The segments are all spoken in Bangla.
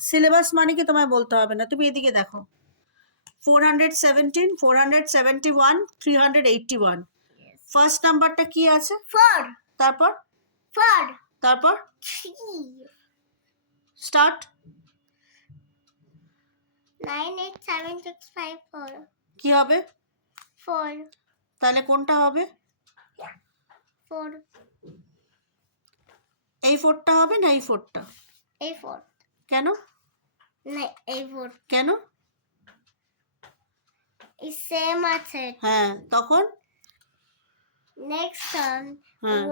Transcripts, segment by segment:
সিলেবাস মানে কি তোমায় বলতে হবে না, তুমি এদিকে দেখো। 417, 471, 381। ফার্স্ট নাম্বারটা কি আছে? 4 তারপর 4 তারপর 3 স্টার্ট। 9 8 7 6 5 4 কি হবে? 4 তাহলে কোনটা হবে? 4 এই 4টা হবে না এই 4টা? এই 4 কেন? না এই 4 কেন? এই সেম আছে। হ্যাঁ, তখন নেক্সট হ্যাঁ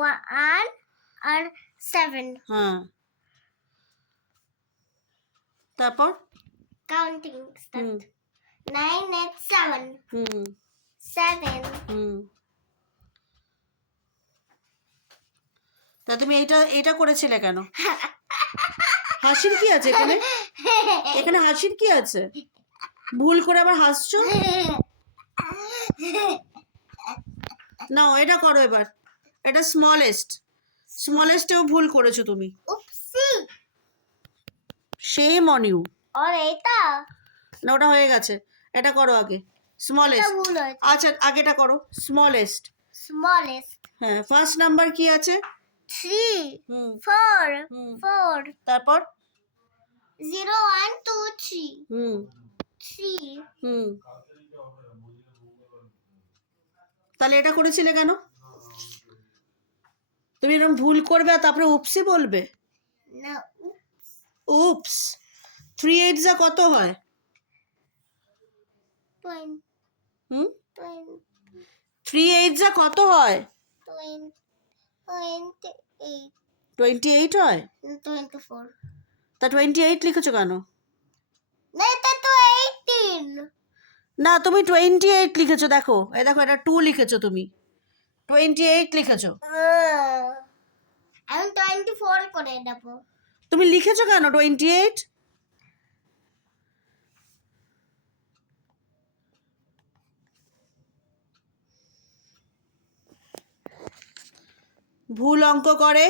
1 আর 7 হ্যাঁ, তারপর কাউন্টিং হুম স্টার্ট। 9 8 7 হুম 7 হুম। তা তুমি এটা করেছিলে কেন? হাসির কি আছে এখানে? এখানে হাসির কি আছে? ভুল করে আবার হাসছো? নাও এটা করো এবার। এটা স্মলেস্টেও ভুল করেছো তুমি। উপসি সেম অন ইউ। আর এটা না, ওটা হয়ে গেছে, এটা করো আগে। এটা স্মলেস্ট। ভুল হয়েছে। আচ্ছা, আগেটা করো স্মলেস্ট। স্মলেস্ট হ্যাঁ, ফার্স্ট নাম্বার কি আছে? 3 হুম 4 হুম 4 তারপর 0 1 2 3 হুম 3 হুম। তাহলে এটা করেছিলে কেন? তুমি এরকম ভুল করবে আর তারপরে উপসি বলবে? না উপস। 3 8 যা কত হয়? 20 হুম 20 3 8 যা কত হয়? 28 28 হয়? 24 তা 28 লিখেছো কেন? না এটা তো 18 না, তুমি 28 লিখেছো, দেখো এই দেখো, এটা 2 লিখেছো তুমি, 28 লিখেছো। আমি 24 করে দেবো। তুমি লিখেছো কেন 28? ভুল অঙ্ক করে